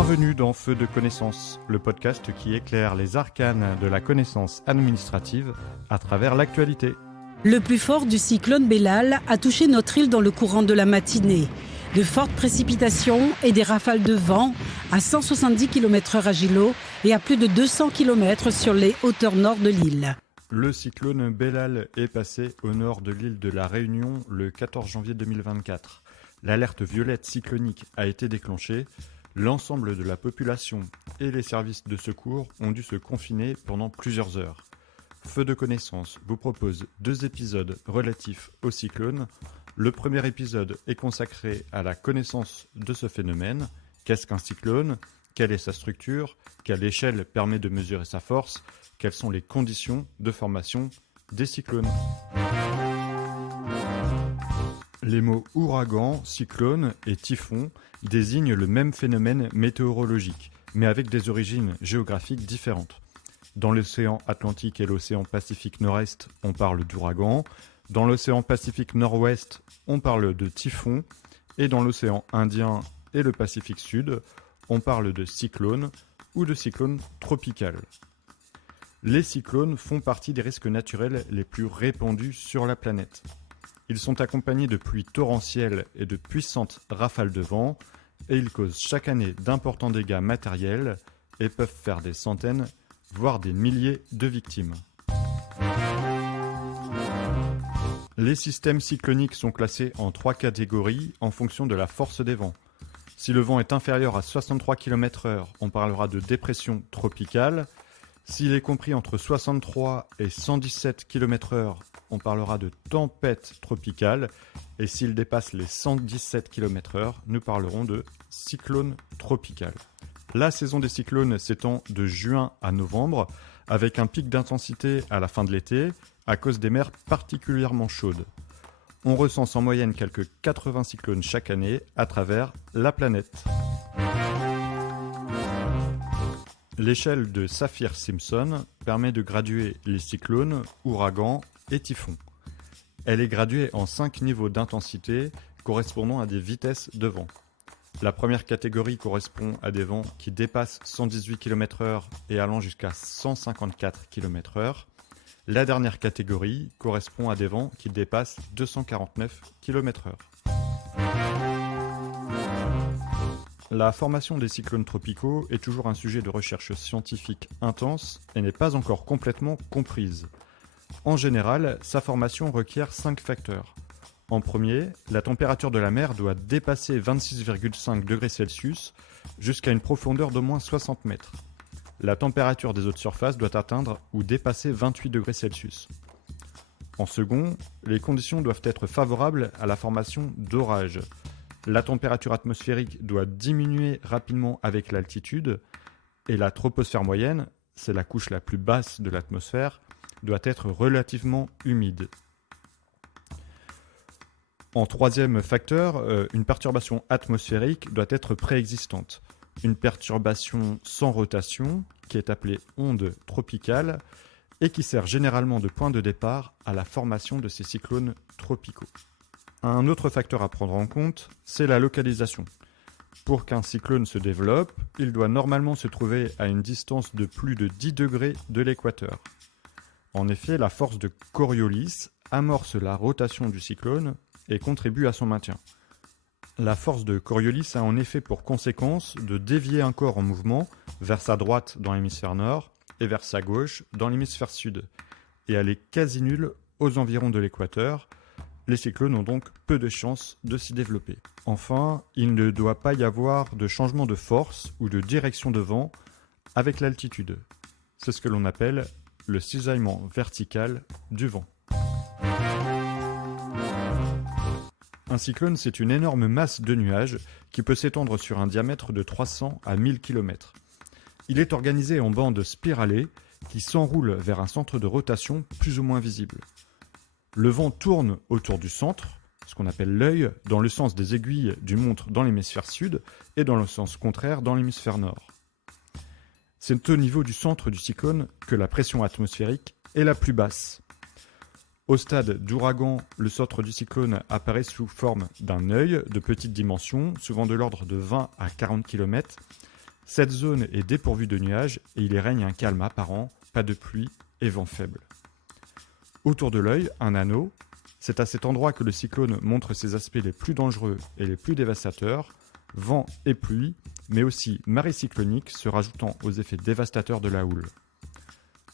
Bienvenue dans Feu de connaissance, le podcast qui éclaire les arcanes de la connaissance administrative à travers l'actualité. Le plus fort du cyclone Bellal a touché notre île dans le courant de la matinée. De fortes précipitations et des rafales de vent à 170 km/h à Gilo et à plus de 200 km sur les hauteurs nord de l'île. Le cyclone Bellal est passé au nord de l'île de la Réunion le 14 janvier 2024. L'alerte violette cyclonique a été déclenchée. L'ensemble de la population et les services de secours ont dû se confiner pendant plusieurs heures. Feu de connaissance vous propose 2 épisodes relatifs au cyclone. Le premier épisode est consacré à la connaissance de ce phénomène. Qu'est-ce qu'un cyclone ? Quelle est sa structure ? Quelle échelle permet de mesurer sa force ? Quelles sont les conditions de formation des cyclones ? Les mots ouragan, cyclone et typhon désignent le même phénomène météorologique, mais avec des origines géographiques différentes. Dans l'océan Atlantique et l'océan Pacifique Nord-Est, on parle d'ouragan. Dans l'océan Pacifique Nord-Ouest, on parle de typhon. Et dans l'océan Indien et le Pacifique Sud, on parle de cyclone ou de cyclone tropical. Les cyclones font partie des risques naturels les plus répandus sur la planète. Ils sont accompagnés de pluies torrentielles et de puissantes rafales de vent, et ils causent chaque année d'importants dégâts matériels et peuvent faire des centaines, voire des milliers de victimes. Les systèmes cycloniques sont classés en 3 catégories en fonction de la force des vents. Si le vent est inférieur à 63 km/h, on parlera de dépression tropicale. S'il est compris entre 63 et 117 km/h, on parlera de tempête tropicale. Et s'il dépasse les 117 km/h, nous parlerons de cyclone tropical. La saison des cyclones s'étend de juin à novembre, avec un pic d'intensité à la fin de l'été, à cause des mers particulièrement chaudes. On recense en moyenne quelques 80 cyclones chaque année à travers la planète. L'échelle de Saffir-Simpson permet de graduer les cyclones, ouragans et typhons. Elle est graduée en 5 niveaux d'intensité correspondant à des vitesses de vent. La première catégorie correspond à des vents qui dépassent 118 km/h et allant jusqu'à 154 km/h. La dernière catégorie correspond à des vents qui dépassent 249 km/h. La formation des cyclones tropicaux est toujours un sujet de recherche scientifique intense et n'est pas encore complètement comprise. En général, sa formation requiert 5 facteurs. En premier, la température de la mer doit dépasser 26,5 degrés Celsius jusqu'à une profondeur d'au moins 60 mètres. La température des eaux de surface doit atteindre ou dépasser 28 degrés Celsius. En second, les conditions doivent être favorables à la formation d'orages. La température atmosphérique doit diminuer rapidement avec l'altitude et la troposphère moyenne, c'est la couche la plus basse de l'atmosphère, doit être relativement humide. En troisième facteur, une perturbation atmosphérique doit être préexistante. Une perturbation sans rotation, qui est appelée onde tropicale, et qui sert généralement de point de départ à la formation de ces cyclones tropicaux. Un autre facteur à prendre en compte, c'est la localisation. Pour qu'un cyclone se développe, il doit normalement se trouver à une distance de plus de 10 degrés de l'équateur. En effet, la force de Coriolis amorce la rotation du cyclone et contribue à son maintien. La force de Coriolis a en effet pour conséquence de dévier un corps en mouvement vers sa droite dans l'hémisphère nord et vers sa gauche dans l'hémisphère sud. Et elle est quasi nulle aux environs de l'équateur. Les cyclones ont donc peu de chances de s'y développer. Enfin, il ne doit pas y avoir de changement de force ou de direction de vent avec l'altitude. C'est ce que l'on appelle le cisaillement vertical du vent. Un cyclone, c'est une énorme masse de nuages qui peut s'étendre sur un diamètre de 300 à 1000 km. Il est organisé en bandes spiralées qui s'enroulent vers un centre de rotation plus ou moins visible. Le vent tourne autour du centre, ce qu'on appelle l'œil, dans le sens des aiguilles d'une montre dans l'hémisphère sud et dans le sens contraire dans l'hémisphère nord. C'est au niveau du centre du cyclone que la pression atmosphérique est la plus basse. Au stade d'ouragan, le centre du cyclone apparaît sous forme d'un œil de petite dimension, souvent de l'ordre de 20 à 40 km, Cette zone est dépourvue de nuages et il y règne un calme apparent, pas de pluie et vent faible. Autour de l'œil, un anneau. C'est à cet endroit que le cyclone montre ses aspects les plus dangereux et les plus dévastateurs, vent et pluie, mais aussi marée cyclonique se rajoutant aux effets dévastateurs de la houle.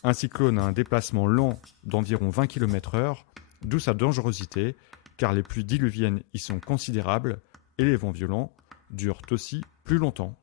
Un cyclone a un déplacement lent d'environ 20 km/h, d'où sa dangerosité, car les pluies diluviennes y sont considérables et les vents violents durent aussi plus longtemps.